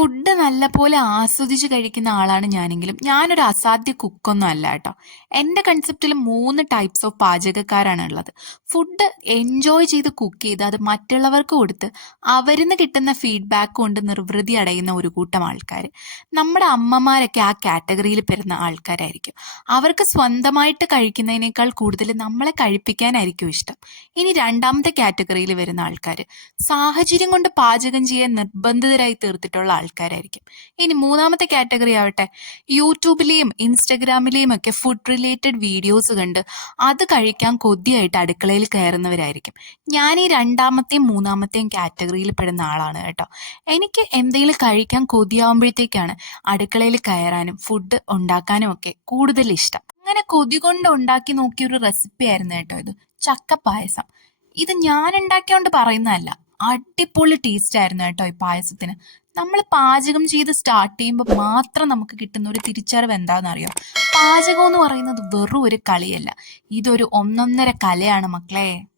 Food നല്ലപോലെ ആസ്വദിച്ച് കഴിക്കുന്ന ആളാണ് ഞാനെങ്കിലും. ഞാനൊരു അസാധ്യ കുക്കൊന്നും അല്ല കേട്ടോ. എന്റെ കൺസെപ്റ്റിൽ മൂന്ന് ടൈപ്സ് ഓഫ് പാചകക്കാരാണ് ഉള്ളത്. ഫുഡ് എൻജോയ് ചെയ്ത് കുക്ക് ചെയ്ത് അത് മറ്റുള്ളവർക്ക് കൊടുത്ത് അവരിൽ നിന്ന് കിട്ടുന്ന ഫീഡ്ബാക്ക് കൊണ്ട് നിർവൃതി അടയുന്ന ഒരു കൂട്ടം ആൾക്കാർ നമ്മുടെ അമ്മമാരൊക്കെ ആ കാറ്റഗറിയിൽ പെരുന്ന ആൾക്കാരായിരിക്കും. അവർക്ക് സ്വന്തമായിട്ട് കഴിക്കുന്നതിനേക്കാൾ കൂടുതൽ നമ്മളെ കഴിപ്പിക്കാനായിരിക്കും ഇഷ്ടം. ഇനി രണ്ടാമത്തെ കാറ്റഗറിയിൽ വരുന്ന ആൾക്കാർ സാഹചര്യം കൊണ്ട് പാചകം ചെയ്യാൻ നിർബന്ധിതരായി തീർത്തിട്ടുള്ള ആൾക്കാരായിരിക്കും. ഇനി മൂന്നാമത്തെ കാറ്റഗറി ആവട്ടെ. യൂട്യൂബിലെയും ഇൻസ്റ്റഗ്രാമിലെയും ഒക്കെ ഫുഡ് റിലേറ്റഡ് വീഡിയോസ് കണ്ട് അത് കഴിക്കാൻ കൊതിയായിട്ട് അടുക്കളയിൽ കയറുന്നവരായിരിക്കും. ഞാൻ ഈ രണ്ടാമത്തെയും മൂന്നാമത്തെയും കാറ്റഗറിയിൽ പെടുന്ന ആളാണ് കേട്ടോ. എനിക്ക് എന്തെങ്കിലും കഴിക്കാൻ കൊതിയാവുമ്പോഴത്തേക്കാണ് അടുക്കളയിൽ കയറാനും ഫുഡ് ഉണ്ടാക്കാനും ഒക്കെ കൂടുതൽ ഇഷ്ടം. അങ്ങനെ കൊതി കൊണ്ട് ഉണ്ടാക്കി നോക്കിയ ഒരു റെസിപ്പി ആയിരുന്നു കേട്ടോ ഇത്. ചക്ക പായസം ഇത് ഞാൻ ഉണ്ടാക്കിയോണ്ട് പറയുന്നതല്ല. അടിപൊളി ടേസ്റ്റ് ആയിരുന്നു കേട്ടോ ഈ പായസത്തിന്. നമ്മൾ പാചകം ചെയ്ത് സ്റ്റാർട്ട് ചെയ്യുമ്പോൾ മാത്രം നമുക്ക് കിട്ടുന്ന ഒരു തിരിച്ചറിവ് എന്താണെന്നറിയോ? പാചകം എന്ന് പറയുന്നത് വെറും ഒരു കളിയല്ല. ഇതൊരു ഒന്നൊന്നര കലയാണ് മക്കളെ.